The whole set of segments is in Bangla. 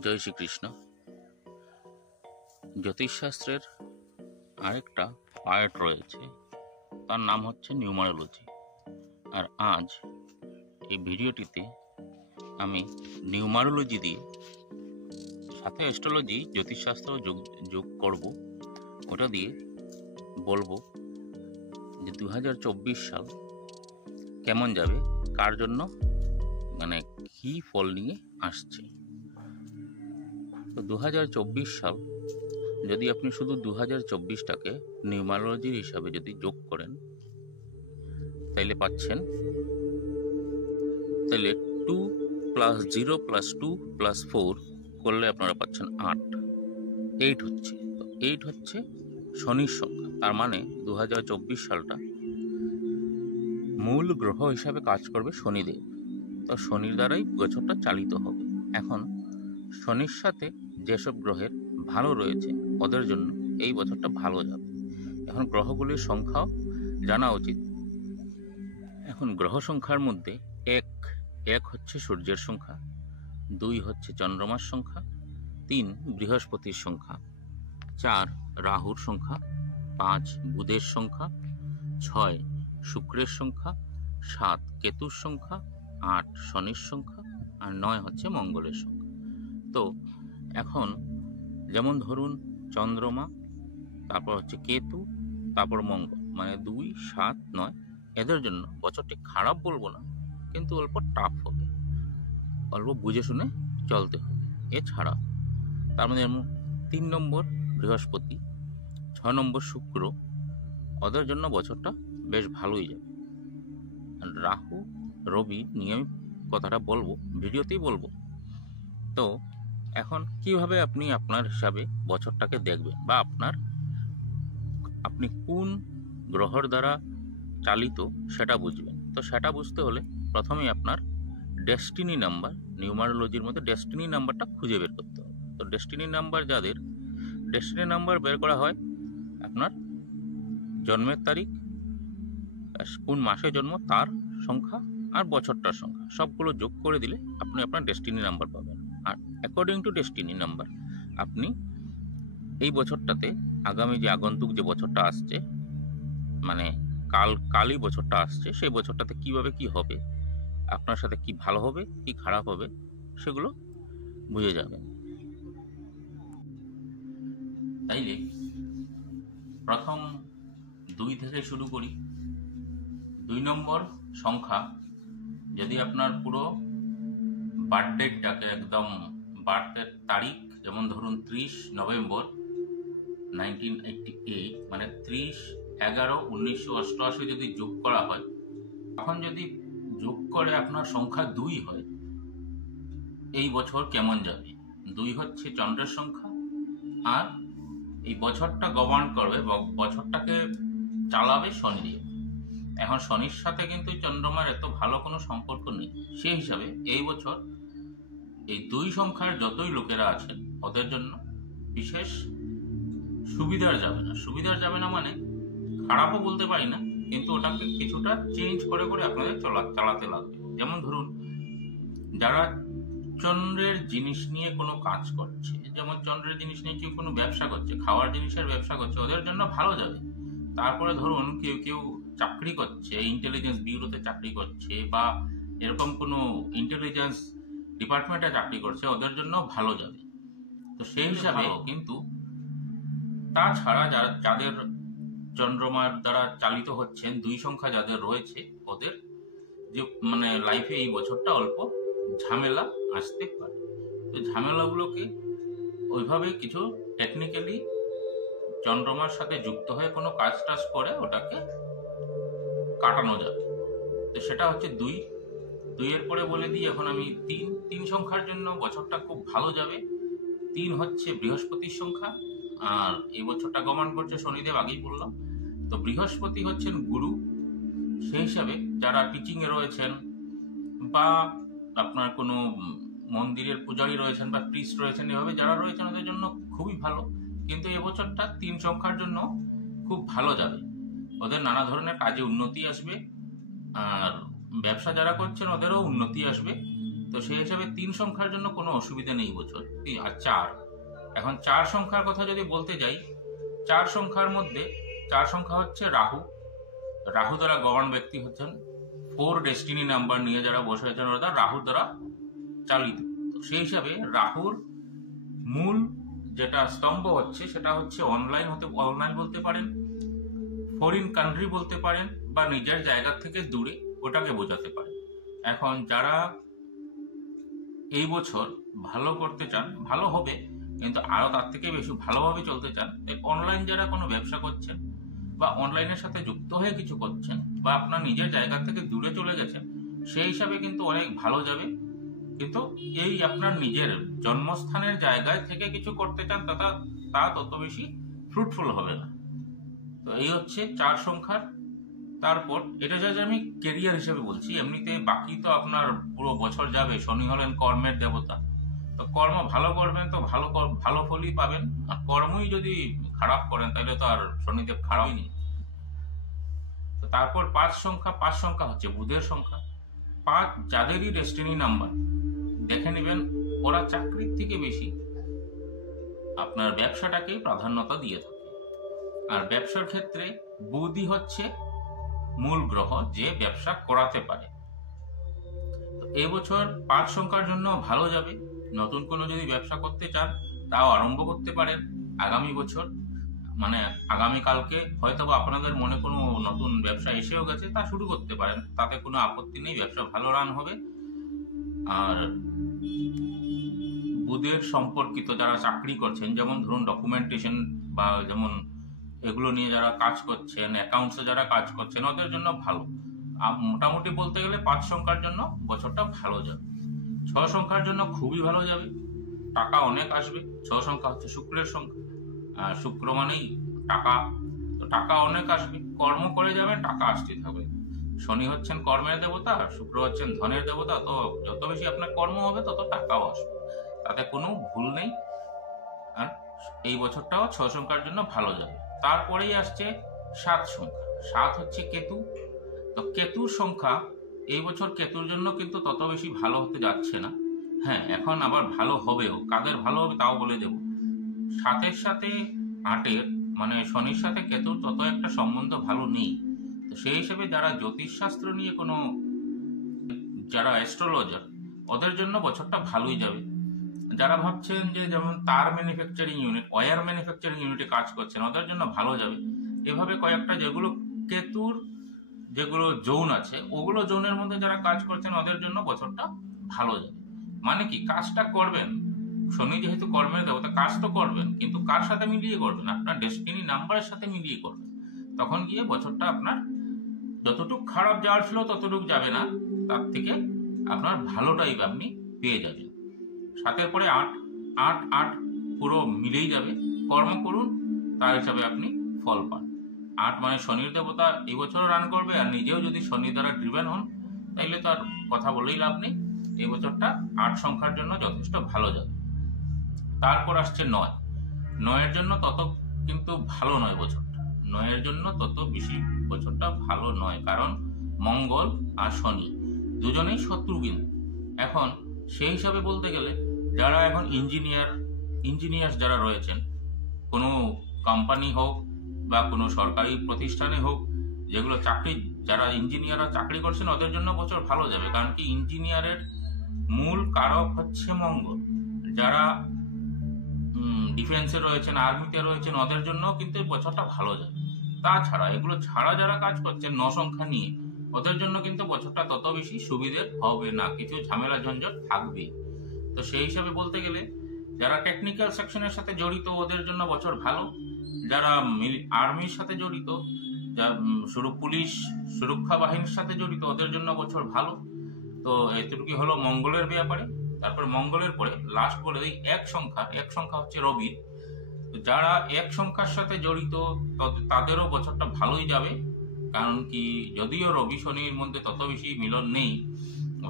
জয় শ্রীকৃষ্ণ। জ্যোতিষশাস্ত্রের আরেকটা পার্ট রয়েছে, তার নাম হচ্ছে নিউমারোলজি। আর আজ এই ভিডিওটিতে আমি নিউমারোলজি দিয়ে সাথে অ্যাস্ট্রোলজি জ্যোতিষশাস্ত্র যোগ করব। ওটা দিয়ে বলবো যে 2024 সাল কেমন যাবে, কার জন্য, মানে কী ফল নিয়ে আসছে। তো 2024 সাল যদি আপনি শুধু 2024টাকে নিউমারোলজির হিসাবে যদি যোগ করেন তাইলে পাচ্ছেন, তাহলে 2 + 0 + 2 + 4 করলে আপনারা পাচ্ছেন 8 হচ্ছে। তো 8 হচ্ছে শনির সংখ্যা। তার মানে 2024 সালটা মূল গ্রহ হিসাবে কাজ করবে শনিদেব। তো শনির দ্বারাই বছরটা চালিত হবে। এখন শনির সাথে যেসব গ্রহের ভালো রয়েছে ওদের জন্য এই বছরটা ভালো যাবে। এখন গ্রহগুলির সংখ্যাও জানা উচিত। এখন গ্রহ সংখ্যার মধ্যে এক হচ্ছে সূর্যের সংখ্যা, 2 হচ্ছে চন্দ্রমার সংখ্যা, 3 বৃহস্পতির সংখ্যা, 4 রাহুর সংখ্যা, 5 বুধের সংখ্যা, 6 শুক্রের সংখ্যা, 7 কেতুর সংখ্যা, 8 শনির সংখ্যা, আর 9 হচ্ছে মঙ্গলের সংখ্যা। তো এখন যেমন ধরুন চন্দ্রমা, তারপর হচ্ছে কেতু, তারপর মঙ্গল, মানে 2, 7, 9 এদের জন্য বছরটি খারাপ বলবো না, কিন্তু অল্প টাফ হবে, অল্প বুঝে শুনে চলতে হবে। এছাড়া তার মধ্যে 3 নম্বর বৃহস্পতি, 6 নম্বর শুক্র, ওদের জন্য বছরটা বেশ ভালোই যাবে। রাহু রবি নিয়ে আমি কথাটা বলবো, ভিডিওতেই বলবো। তো এখন কিভাবে আপনি আপনার হিসাবে বছরটাকে দেখবেন, বা আপনি কোন গ্রহর দ্বারা চালিত সেটা বুঝবেন। তো সেটা বুঝতে হলে প্রথমেই আপনার ডেস্টিনি নাম্বার, নিউমারোলজির মধ্যে ডেস্টিনি নাম্বারটা খুঁজে বের করতে হবে। তো ডেস্টিনি নাম্বার ডেস্টিনি নাম্বার বের করা হয় আপনার জন্মের তারিখ, কোন মাসে জন্ম তার সংখ্যা, আর বছরটার সংখ্যা, সবগুলো যোগ করে দিলে আপনি আপনার ডেস্টিনি নাম্বার পাবেন। আর অ্যাকর্ডিং টু ডেস্টিনি নাম্বার আপনি এই বছরটাতে, আগামী যে আগন্তুক যে বছরটা আসছে, মানে কালই বছরটা আসছে, সেই বছরটাতে কিভাবে কি হবে, আপনার সাথে কি ভালো হবে কি খারাপ হবে, সেগুলো বুঝে যাবেন। তাইলে প্রথম 2 থেকে শুরু করি। 2 নম্বর সংখ্যা, যদি আপনার পুরো বার্থডেটাকে একদম বার্থের তারিখ, যেমন ধরুন 30 নভেম্বর 1988, মানে 30/11/1988 যদি যোগ করা হয়, তখন যদি যোগ করে আপনার সংখ্যা 2 হয়, এই বছর কেমন যাবে। 2 হচ্ছে চন্দ্রের সংখ্যা, আর এই বছরটা গভর্ন করবে, বছরটাকে চালাবে শনিদেব। এখন শনির সাথে কিন্তু চন্দ্রমার এত ভালো কোনো সম্পর্ক নেই, সেই হিসাবে এই বছর এই 2 সংখ্যার যতই লোকেরা আছেন ওদের জন্য বিশেষ সুবিধার যাবে না মানে খারাপও বলতে পারি না, কিন্তু ওটাকে কিছুটা চেঞ্জ করে আপনাদের চালাতে লাগবে। যেমন ধরুন যারা চন্দ্রের জিনিস নিয়ে কোনো কাজ করছে, যেমন চন্দ্রের জিনিস নিয়ে কেউ কোনো ব্যবসা করছে, খাওয়ার জিনিসের ব্যবসা করছে, ওদের জন্য ভালো যাবে। তারপরে ধরুন কেউ চাকরি করছে, ইন্টেলিজেন্স ব্যুরোতে চাকরি করছে, বা এরকম কোনো ইন্টেলিজেন্স ডিপার্টমেন্টে চাকরি করছে, ওদের জন্য ভালো যাবে। তো সেই হিসাবে কিন্তু তাছাড়া যাদের চন্দ্রমার দ্বারা চালিত হচ্ছেন 2 সংখ্যা যাদের রয়েছে, ওদের যে মানে লাইফে এই বছরটা অল্প ঝামেলা আসতে পারে। তো ঝামেলাগুলোকে ওইভাবে কিছু টেকনিক্যালি চন্দ্রমার সাথে যুক্ত হয়ে কোনো কাজ করে ওটাকে কাটানো যাবে। তো সেটা হচ্ছে 2 এর পরে বলে দিই এখন আমি 3 সংখ্যার জন্য বছরটা খুব ভালো যাবে। 3 হচ্ছে বৃহস্পতির সংখ্যা, আর এই বছরটা গমন করছে শনিদেব, আগেই বললাম। তো বৃহস্পতি হচ্ছেন গুরু, সেই হিসাবে যারা টিচিং এ রয়েছেন, বা আপনার কোনো মন্দিরের পূজারী রয়েছেন, বা প্রিস্ট রয়েছেন, এভাবে যারা রয়েছেন ওদের জন্য খুবই ভালো। কিন্তু এবছরটা 3 সংখ্যার জন্য খুব ভালো যাবে, ওদের নানা ধরনের কাজে উন্নতি আসবে, আর ব্যবসা যারা করছেন ওদেরও উন্নতি আসবে। তো সেই হিসাবে 3 সংখ্যার জন্য কোনো অসুবিধা নেই বছর। আর 4, এখন 4 সংখ্যার কথা যদি বলতে যাই, 4 সংখ্যার মধ্যে 4 সংখ্যা হচ্ছে রাহু। রাহু দ্বারা গভর্ন ব্যক্তি হচ্ছেন 4 ডেস্টিনি নাম্বার নিয়ে যারা বসে আছেন ওরা রাহুর দ্বারা চালিত। তো সেই হিসাবে রাহুর মূল যেটা স্তম্ভ হচ্ছে সেটা হচ্ছে অনলাইন বলতে পারেন, ফরেন কান্ট্রি বলতে পারেন, বা নিজের জায়গা থেকে দূরে, ওটাকে বোঝাতে পারেন। এখন যারা এই বছর ভালো করতে চান, ভালো হবে, কিন্তু আরো তার থেকে বেশি ভালোভাবে চলতে চান, অনলাইন যারা কোনো ব্যবসা করছেন বা অনলাইনের সাথে যুক্ত হয়ে কিছু করছেন বা আপনার নিজের জায়গা থেকে দূরে চলে গেছেন, সেই হিসাবে কিন্তু অনেক ভালো যাবে। কিন্তু এই আপনার নিজের জন্মস্থানের জায়গায় থেকে কিছু করতে চান, তা তত বেশি ফ্রুটফুল হবে না। তো এই হচ্ছে 4 সংখ্যার। তারপর এটা যা আমি কেরিয়ার হিসেবে বলছি, এমনিতে বাকি তো আপনার পুরো বছর যাবে। শনি হলেন কর্মের দেবতা, তো কর্ম ভালো করবেন তো ভালো ফলই পাবেন। আর কর্মই যদি খারাপ করেন তাহলে তো আর শনিদেব খারাপই নেই। তো তারপর 5 সংখ্যা হচ্ছে বুধের সংখ্যা। 5 যাদেরই ডেস্টিনি নাম্বার, দেখে নেবেন ওরা চাকরির থেকে বেশি আপনার ব্যবসাটাকেই প্রাধান্যতা দিয়ে থাকে। আর ব্যবসার ক্ষেত্রে বুধই হচ্ছে মূল গ্রহ যে ব্যবসা করাতে পারে। তো এবছর 5 সংখ্যার জন্য ভালো যাবে। নতুন কোনো যদি ব্যবসা করতে চান তাও আরম্ভ করতে পারেন আগামী বছর, মানে আগামীকালকে হয়তো বা আপনাদের মনে কোনো নতুন ব্যবসা এসেও গেছে, তা শুরু করতে পারেন, তাতে কোনো আপত্তি নেই, ব্যবসা ভালো রান হবে। আর বুধের সম্পর্কিত যারা চাকরি করছেন, যেমন ধরুন ডকুমেন্টেশন বা যেমন এগুলো নিয়ে যারা কাজ করছেন, অ্যাকাউন্টসে যারা কাজ করছেন, ওদের জন্য ভালো। মোটামুটি বলতে গেলে 5 সংখ্যার জন্য বছরটা ভালো যাবে। 6 সংখ্যার জন্য খুবই ভালো যাবে, টাকা অনেক আসবে। 6 সংখ্যা হচ্ছে শুক্রের সংখ্যা, আর শুক্র মানেই টাকা, তো টাকা অনেক আসবে। কর্ম করে যাবেন, টাকা আসতে থাকবে। শনি হচ্ছেন কর্মের দেবতা আর শুক্র হচ্ছেন ধনের দেবতা, তো যত বেশি আপনার কর্ম হবে তত টাকাও আসবে, তাতে কোনো ভুল নেই। আর এই বছরটাও 6 সংখ্যার জন্য ভালো যাবে। তারপরেই আসছে 7 সংখ্যা। 7 হচ্ছে কেতু। তো কেতুর সংখ্যা এই বছর কেতুর জন্য কিন্তু তত বেশি ভালো হতে যাচ্ছে না। হ্যাঁ, এখন আবার ভালো হবেও। কাদের ভালো হবে তাও বলে দেব। 7-এর সাথে 8-এর মানে শনির সাথে কেতুর তত একটা সম্বন্ধ ভালো নেই। তো সেই হিসেবে যারা জ্যোতিষশাস্ত্র নিয়ে কোনো, যারা অ্যাস্ট্রোলজার, ওদের জন্য বছরটা ভালোই যাবে। যারা ভাবছেন যে যেমন তার ম্যানুফ্যাকচারিং ইউনিট, ওয়্যার ম্যানুফ্যাকচারিং ইউনিটে কাজ করছেন, ওদের জন্য ভালো যাবে। এভাবে কয়েকটা যেগুলো কেতুর যেগুলো জোন আছে, ওগুলো জোনের মধ্যে যারা কাজ করছেন ওদের জন্য বছরটা ভালো যাবে। মানে কি, কাজটা করবেন, শনি যেহেতু কর্মের দেবতা, কাজ তো করবেন, কিন্তু কার সাথে মিলিয়ে করবেন? আপনার ডেস্টিনি নাম্বারের সাথে মিলিয়ে করবেন। তখন গিয়ে বছরটা আপনার যতটুকু খারাপ যাওয়ার ছিল ততটুকু যাবে না, তার থেকে আপনার ভালোটাই আপনি পেয়ে যাবেন। 7-এর পরে 8 পুরো মিলেই যাবে। কর্ম করুন, তার হিসাবে আপনি ফল পান। 8 মানে শনির দেবতা এই বছরও রান করবে, আর নিজেও যদি শনি দ্বারা ড্রিভেন হন তাইলে তার কথা বলেই লাভ নেই। এই বছরটা 8 সংখ্যার জন্য যথেষ্ট ভালো যাবে। তারপর আসছে 9। 9-এর জন্য তত কিন্তু ভালো নয় বছরটা। 9-এর জন্য তত বেশি বছরটা ভালো নয়, কারণ মঙ্গল আর শনি দুজনেই শত্রুবিন্দু। এখন সেই হিসাবে বলতে গেলে যারা এখন ইঞ্জিনিয়ার যারা রয়েছেন, কোনো কোম্পানি হোক বা কোনো সরকারি প্রতিষ্ঠানে হোক, যেগুলো চাকরি, যারা ইঞ্জিনিয়াররা চাকরি করছেন ওদের জন্য বছর ভালো যাবে। কারণ কি, ইঞ্জিনিয়ারের মূল কারক হচ্ছে মঙ্গল। যারা ডিফেন্সে রয়েছেন, আর্মিতে রয়েছেন, ওদের জন্য কিন্তু বছরটা ভালো যাবে। তাছাড়া এগুলো ছাড়া যারা কাজ করছেন 9 সংখ্যা নিয়ে, ওদের জন্য কিন্তু বছরটা তত বেশি সুবিধের হবে না, কিছু ঝামেলা ঝঞ্ঝট থাকবে। তো সেই হিসাবে বলতে গেলে যারা টেকনিক্যাল সেকশনের সাথে জড়িত ওদের জন্য বছর ভালো। যারা আর্মির সাথে জড়িত, পুলিশ সুরক্ষা বাহিনীর সাথে জড়িত, ওদের জন্য বছর ভালো। তো এতটুকু হলো মঙ্গলের ব্যাপারে। তারপর মঙ্গলের পরে লাস্ট বলে এই 1 সংখ্যা হচ্ছে রবির। যারা 1 সংখ্যার সাথে জড়িত তাদেরও বছরটা ভালোই যাবে। কারণ কি, যদিও রবি শনির মধ্যে তত বেশি মিলন নেই,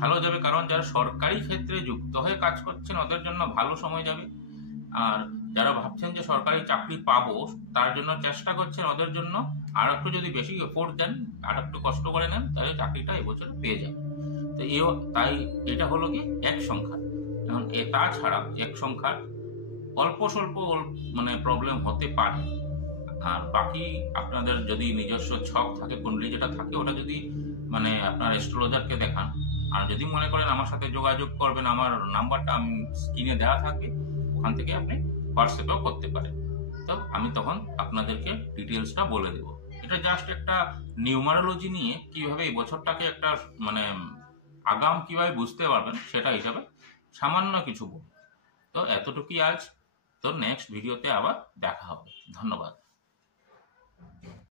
ভালো যাবে। কারণ যারা সরকারি ক্ষেত্রে যুক্ত হয়ে কাজ করছেন ওদের জন্য ভালো সময় যাবে। আর যারা ভাবছেন যে সরকারি চাকরি পাবো, তার জন্য চেষ্টা করছেন, ওদের জন্য আর একটু যদি বেশি এফোর্ট দেন, আর একটু কষ্ট করে নেন, তাহলে চাকরিটা এবছর পেয়ে যাবে। তো তো তাই এটা হলো কি এক সংখ্যা। এখন তাছাড়া এক সংখ্যার অল্প স্বল্প মানে প্রবলেম হতে পারে। আর বাকি আপনাদের যদি নিজস্ব ছক থাকে, কুণ্ডলী যেটা থাকে, ওটা যদি মানে আপনার অ্যাস্ট্রোলজারকে দেখান, আর যদি মনে করেন আমার সাথে যোগাযোগ করবেন, আমার নাম্বারটা আমি স্ক্রিনে দেওয়া থাকবে, ওখান থেকে আপনি হোয়াটসঅ্যাপেও করতে পারেন। তো আমি তখন আপনাদেরকে ডিটেলসটা বলে দেব। এটা জাস্ট একটা নিউমারোলজি নিয়ে কিভাবে এই বছরটাকে একটা মানে আগাম কিভাবে বুঝতে পারবেন সেটা হিসাবে সামান্য কিছু বল। তো এতটুকুই আজ। তো নেক্সট ভিডিওতে আবার দেখা হবে। ধন্যবাদ।